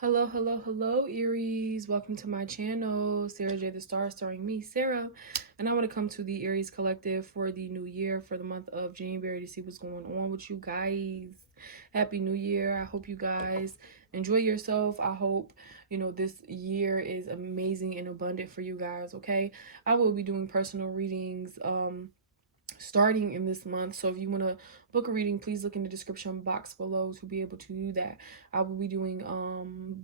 Hello, hello, hello, Aries. Welcome to my channel, Sarah J the Star, starring me, Sarah. And I want to come to the Aries Collective for the new year, for the month of January, to see what's going on with you guys. Happy New Year. I hope you guys enjoy yourself. I hope, this year is amazing and abundant for you guys, okay? I will be doing personal readings, starting in this month. So if you want to book a reading, please look in the description box below to be able to do that. I will be doing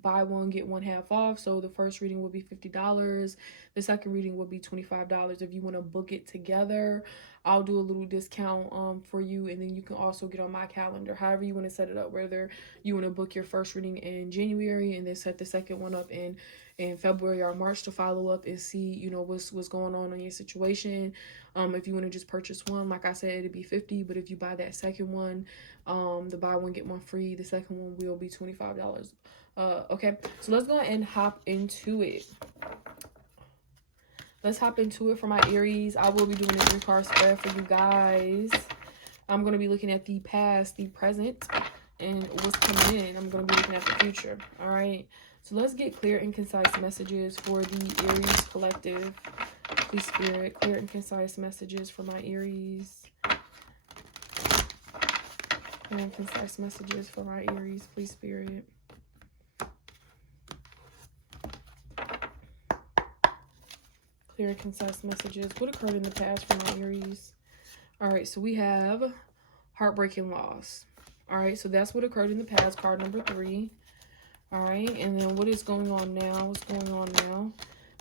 buy one get one half off. So the first reading will be $50. The second reading will be $25. If you want to book it together, I'll do a little discount for you, and then you can also get on my calendar. However you want to set it up, whether you want to book your first reading in January and then set the second one up in February or March to follow up and see, what's going on in your situation. If you want to just purchase one, like I said, it'd be $50, but if you buy that second one, the buy one get one free, the second one will be $25. Okay, so let's go ahead and hop into it. Let's hop into it for my Aries. I will be doing a 3-card spread for you guys. I'm going to be looking at the past, the present, and what's coming in. I'm going to be looking at the future. All right. So let's get clear and concise messages for the Aries Collective. Please, Spirit, clear and concise messages for my Aries. Clear and concise messages for my Aries. Please, Spirit. Clear and concise messages. What occurred in the past for my Aries? All right, so we have heartbreaking loss. All right, so that's what occurred in the past, card number 3. All right, and then what is going on now? What's going on now?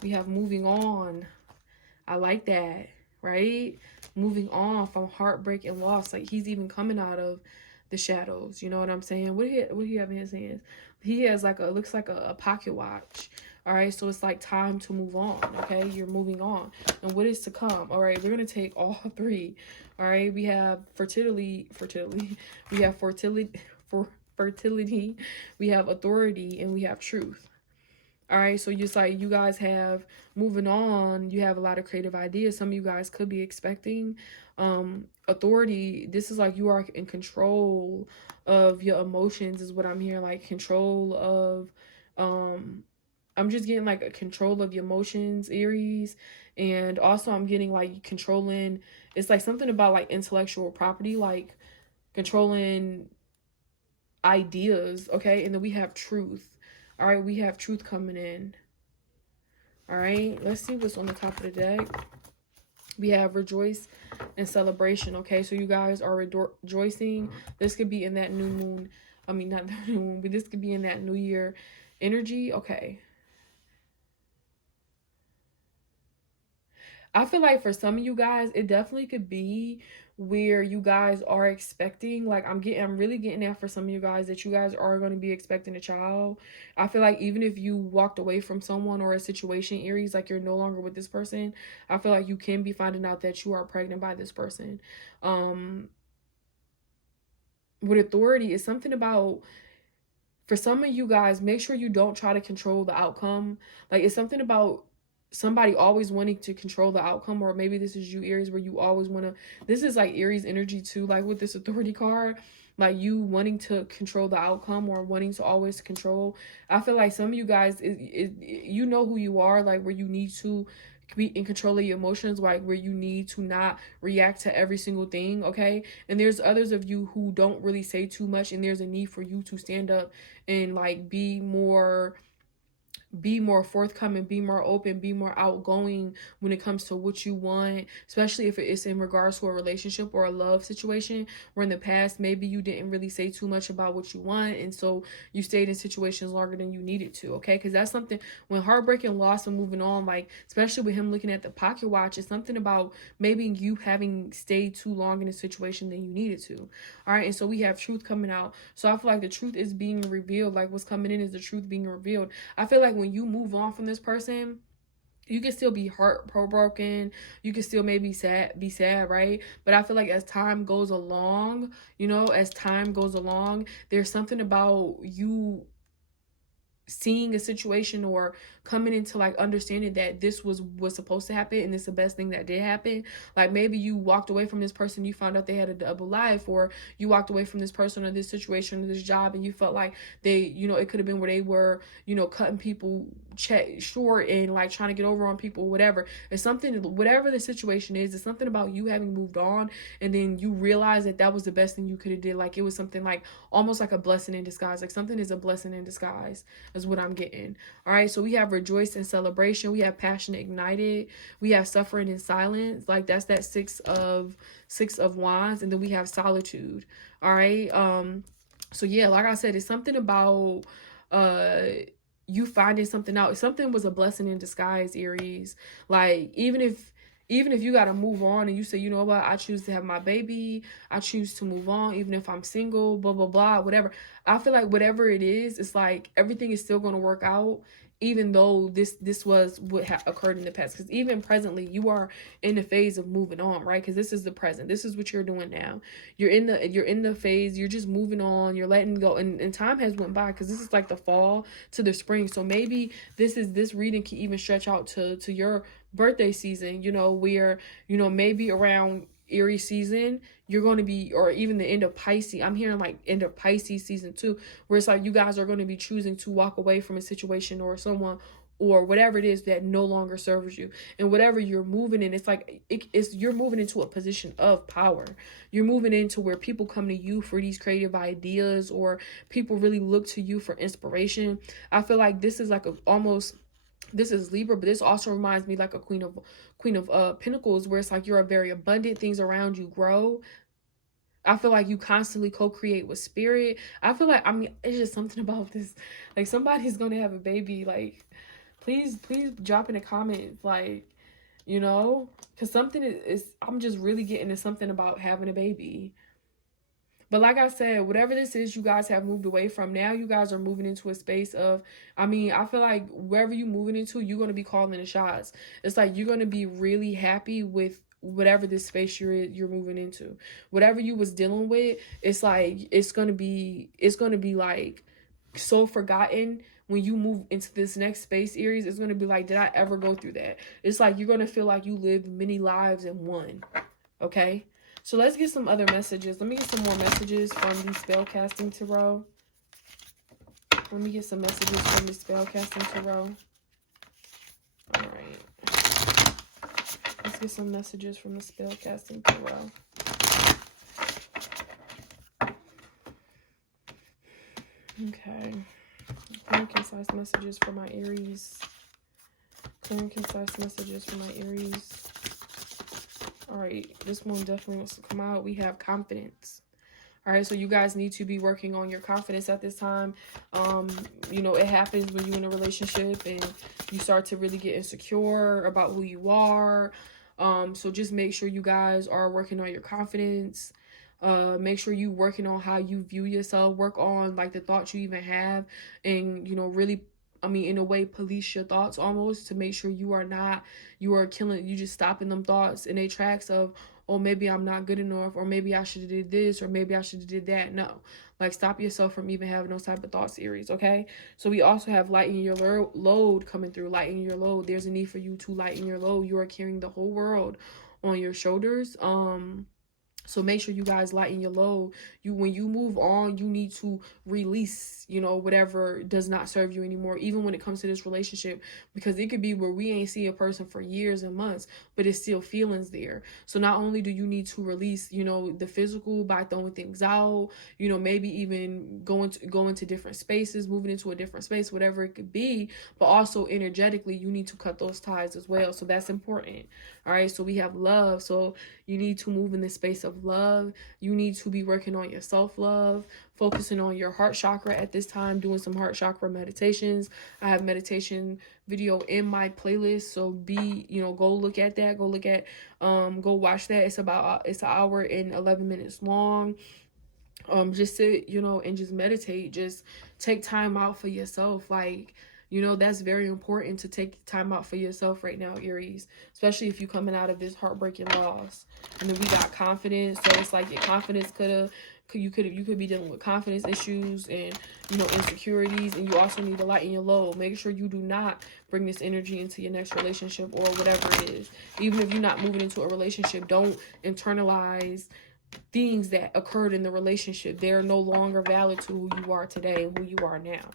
We have moving on. I like that, right? Moving on from heartbreak and loss. Like, he's even coming out of the shadows. You know what I'm saying? What do he have in his hands? He has like looks like a pocket watch. All right, so it's like time to move on. Okay, you're moving on. And what is to come? All right, we're gonna take all 3. All right, we have fertility. We have fertility. We have authority, and we have truth. All right, so just like you guys have moving on, you have a lot of creative ideas. Some of you guys could be expecting authority. This is like you are in control of your emotions, is what I'm hearing. Like control of I'm just getting like a control of your emotions, Aries. And also I'm getting like controlling, it's like something about like intellectual property, like controlling ideas. Okay, and then we have truth. All right, we have truth coming in. All right, let's see what's on the top of the deck. We have rejoice and celebration. Okay, so you guys are rejoicing. This could be in that new moon. I mean, not the new moon, but this could be in that new year energy. Okay. I feel like for some of you guys, it definitely could be where you guys are expecting, like I'm really getting that for some of you guys, that you guys are going to be expecting a child. I feel like even if you walked away from someone or a situation, Aries, like you're no longer with this person, I feel like you can be finding out that you are pregnant by this person. With authority, is something about, for some of you guys, make sure you don't try to control the outcome. Like it's something about somebody always wanting to control the outcome, or maybe this is you, Aries, where you always want to, this is like Aries energy too, like with this authority card, like you wanting to control the outcome or wanting to always control. I feel like some of you guys, you know who you are, like where you need to be in control of your emotions, like where you need to not react to every single thing. Okay, and there's others of you who don't really say too much, and there's a need for you to stand up and like be more forthcoming, be more open, be more outgoing when it comes to what you want, especially if it's in regards to a relationship or a love situation, where in the past maybe you didn't really say too much about what you want, and so you stayed in situations longer than you needed to. Okay, because that's something, when heartbreak and loss and moving on, like especially with him looking at the pocket watch, it's something about maybe you having stayed too long in a situation than you needed to. All right, and so we have truth coming out. So I feel like the truth is being revealed. Like what's coming in is the truth being revealed. I feel like when you move on from this person, you can still be heartbroken, you can still maybe be sad, right? But I feel like as time goes along, there's something about you seeing a situation or coming into like understanding that this was supposed to happen and it's the best thing that did happen. Like maybe you walked away from this person, you found out they had a double life, or you walked away from this person or this situation or this job and you felt like they, you know, it could have been where they were, you know, cutting people short and like trying to get over on people, whatever. It's something, whatever the situation is, it's something about you having moved on and then you realize that that was the best thing you could have did. Like it was something like almost like a blessing in disguise. Like something is a blessing in disguise is what I'm getting. All right, so we have rejoice and celebration, we have passion ignited, we have suffering in silence. Like that's that six of wands. And then we have solitude. All right, so yeah, like I said, it's something about you finding something out. Something was a blessing in disguise, Aries. Like even if you got to move on and you say, you know what, I choose to have my baby, I choose to move on, even if I'm single, blah, blah, blah, whatever. I feel like whatever it is, it's like everything is still going to work out, even though this was what occurred in the past. Because even presently, you are in the phase of moving on, right? Because this is the present. This is what you're doing now. You're in the phase. You're just moving on. You're letting go, and time has went by. Because this is like the fall to the spring. So maybe this reading can even stretch out to your birthday season. You know, where maybe around Aries season, you're going to be, or even the end of Pisces. I'm hearing like end of Pisces season too, where it's like you guys are going to be choosing to walk away from a situation or someone or whatever it is that no longer serves you. And whatever you're moving in, it's like you're moving into a position of power. You're moving into where people come to you for these creative ideas, or people really look to you for inspiration. I feel like this is like this is Libra, but this also reminds me like a Queen of Pentacles, where it's like you're a very abundant, things around you grow. I feel like you constantly co-create with spirit. I feel like, I mean, it's just something about this. Like somebody's going to have a baby. Like, please drop in the comments. Like, you know, because something is, I'm just really getting to something about having a baby. But like I said, whatever this is you guys have moved away from, now you guys are moving into a space of, I mean, I feel like wherever you're moving into, you're going to be calling the shots. It's like you're going to be really happy with whatever this space you're moving into. Whatever you was dealing with, it's like it's going to be like so forgotten when you move into this next space, Aries. It's going to be like, did I ever go through that? It's like you're going to feel like you lived many lives in one. Okay? So let's get some other messages. Let me get some more messages from the Spellcasting Tarot. Let me get some messages from the Spellcasting Tarot. All right. Let's get some messages from the Spellcasting Tarot. Okay. Clear and concise messages for my Aries. Clear and concise messages for my Aries. All right, this one definitely wants to come out. We have confidence. All right, so you guys need to be working on your confidence at this time. You know, it happens when you're in a relationship and you start to really get insecure about who you are. So just make sure you guys are working on your confidence. Make sure you working on how you view yourself. Work on like the thoughts you even have, and you know, really, I mean, in a way, police your thoughts almost, to make sure you are killing, you just stopping them thoughts in their tracks of, oh, maybe I'm not good enough, or maybe I should have did this, or maybe I should have did that. No, like stop yourself from even having those type of thoughts, Aries. Okay, so we also have lighten your load coming through. Lighten your load. There's a need for you to lighten your load. You are carrying the whole world on your shoulders. So make sure you guys lighten your load. When you move on, you need to release, you know, whatever does not serve you anymore, even when it comes to this relationship, because it could be where we ain't see a person for years and months, but it's still feelings there. So not only do you need to release, you know, the physical by throwing things out, you know, maybe even going to different spaces, moving into a different space, whatever it could be, but also energetically, you need to cut those ties as well. So that's important. All right. So we have love. So you need to move in the space of love. You need to be working on your self-love, focusing on your heart chakra at this time, doing some heart chakra meditations. I have meditation video in my playlist, so go look at that. Go watch that. It's an hour and 11 minutes long. Just sit, you know, and just meditate. Just take time out for yourself. Like, you know, that's very important, to take time out for yourself right now, Aries, especially if you're coming out of this heartbreaking loss. And then we got confidence. So it's like your confidence could have You could be dealing with confidence issues and, you know, insecurities, and you also need to lighten your load. Make sure you do not bring this energy into your next relationship or whatever it is. Even if you're not moving into a relationship, don't internalize things that occurred in the relationship. They're no longer valid to who you are today and who you are now.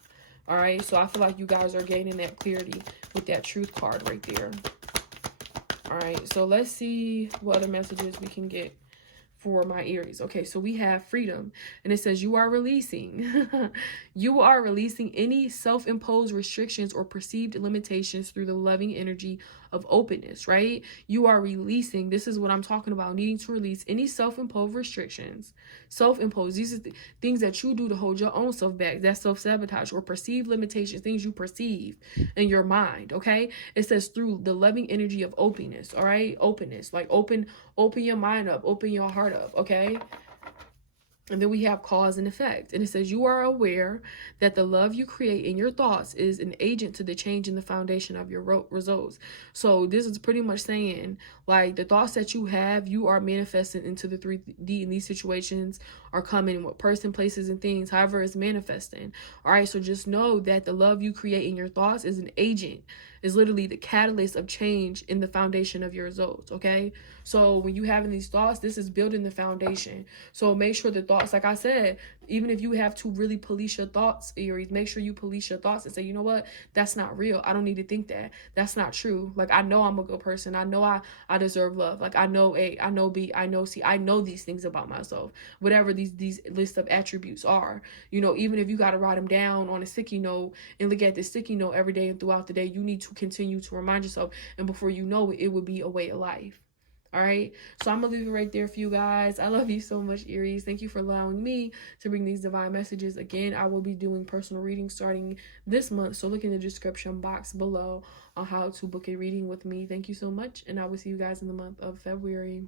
All right, so I feel like you guys are gaining that clarity with that truth card right there. All right, so let's see what other messages we can get for my Aries. Okay, so we have freedom, and it says you are releasing you are releasing any self-imposed restrictions or perceived limitations through the loving energy of openness, right? You are releasing, this is what I'm talking about, needing to release any self-imposed restrictions. Self-imposed, these are things that you do to hold your own self back. That's self-sabotage or perceived limitations, things you perceive in your mind. Okay, it says through the loving energy of openness. All right, openness, like open your mind up, open your heart up. Okay, and then we have cause and effect. And it says you are aware that the love you create in your thoughts is an agent to the change in the foundation of your results. So this is pretty much saying, like, the thoughts that you have, you are manifesting into the 3D, and these situations are coming with person, places, and things, however it's manifesting. All right, so just know that the love you create in your thoughts is an agent, is literally the catalyst of change in the foundation of your results. Okay, so when you having these thoughts, this is building the foundation. So make sure the thoughts, like I said, even if you have to really police your thoughts, Aries, make sure you police your thoughts and say, you know what, that's not real. I don't need to think that. That's not true. Like, I know I'm a good person. I know I deserve love. Like, I know A, I know B, I know C. I know these things about myself. Whatever these list of attributes are, you know, even if you got to write them down on a sticky note and look at this sticky note every day and throughout the day, you need to continue to remind yourself. And before you know it, it would be a way of life. All right, so I'm gonna leave it right there for you guys. I love you so much, Aries. Thank you for allowing me to bring these divine messages. Again, I will be doing personal readings starting this month, so look in the description box below on how to book a reading with me. Thank you so much, and I will see you guys in the month of February.